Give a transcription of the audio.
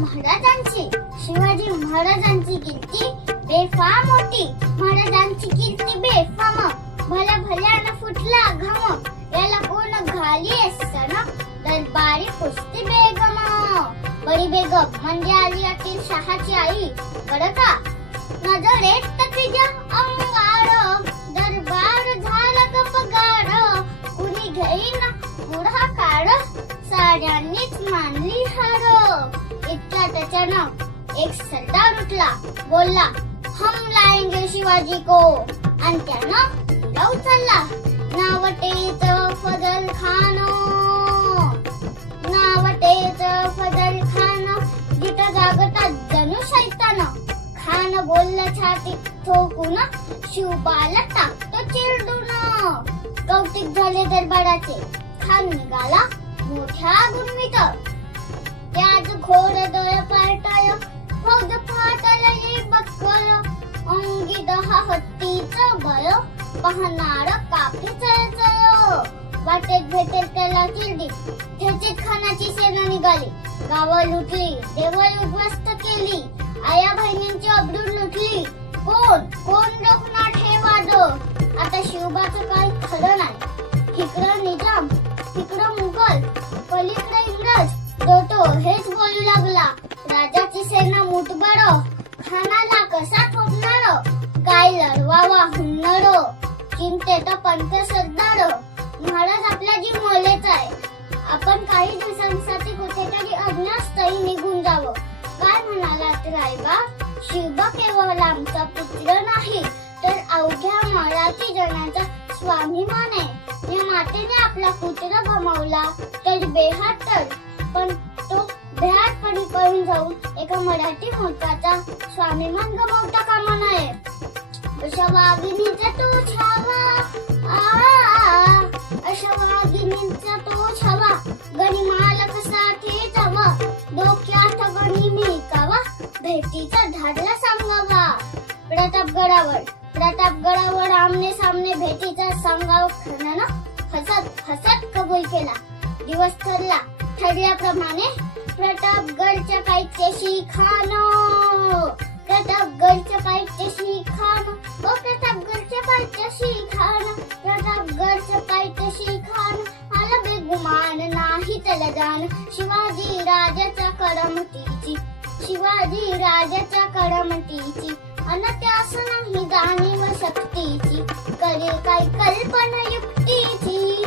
महाराजांची. शिवाजी महाराजांची कीर्ती बेफाम होती. महाराजांची कीर्ती बेफाम. भल्या भल्यानं फुटला घाम. याला कोण घाली सण. दरबारी पुसती बेगम. बडी बेगम म्हणजे आली अतील शहाची आई. बरं का? नजरेत तिच्या अंगार. दरबार झाला गपगार. कुणी घेईन पुढाकार. साऱ्यांनीच मानली हार. इतक्या त्याच्यानं एक सरदार उठला. बोलला, हम लाएंगे शिवाजी को. आणि त्यानं लव चालला. नावटेच फजल खान. नावटेच फजल खान. जिथं जागता जणू शैतान. खान बोलला छाती ठोकून. शिवबाला टाकतो चिरडून. कौतिक झाले दरबाराचे. खान निघाला मोठ्या गुणवीत. त्याच घोर दळ पाटाय. फौज फाटाला ये बक्कल. अंगी 10 हत्तीचं बळ. पाहणार काफी चळचळ. वाटेत भेटेल त्याला चिरडी. त्याचीच खानाची सेना निघाली. गावं लुटली. देवळ उद्ध्वस्त केली. आया बहिणींची अब्रू लुटली. कोण रोखणार हे वाद. आता शिवबाचं काही खरं नाही. इकडं निजाम, इकडं मुघल, पलीकडे इंग्रज. तो हेच बोलू लागला. राजाची सेना मुठभर. खानाला कसा ठोकणार. काय लढवावा हुन्नर. चिंतेत पंत सरदार. महाराज आपला जीव मोलेच आहे. आपण काही दिवसांसाठी कुठेतरी अज्ञातस्थळी निघून जावं. काय म्हणालात रायबा. शिवबा केवळ आमचा पुत्र नाही तर अवघ्या मराठी जनाचा स्वाभिमान आहे. या मातेने आपला पुत्र गमावला तर बेहातर, पण तो भ्याटपणी पळून जाऊन एका मराठी मोठ्याचा स्वाभिमान गमावता कामा नये. अशा वाघिणीचा तो छावा. अशा वाघिणीचा तो छावा. गनिमाला कसा ठेचावा. डोक्यात गनिमी कावा. भेटीचा धाडला सांगावा. प्रतापगडावर आमने सामने भेटीचा सांगावा. खानानं हसत कबूल केला. दिवस ठरल्याप्रमाणे प्रतापगडच्या पायथ्याशी खान. प्रतापगडच्या पायथ्याशी खान. ओ प्रतापगडच्या पायथ्याशी खान. प्रतापगडच्या पायथ्याशी खान. आला बेगुमान नाही त्याला जाण. शिवाजी राजाच्या करमतीची. शिवाजी राजाच्या करमतीची. अन त्यास नाही जाणीव शक्तीची. करेल काय कल्पना युक्तीची.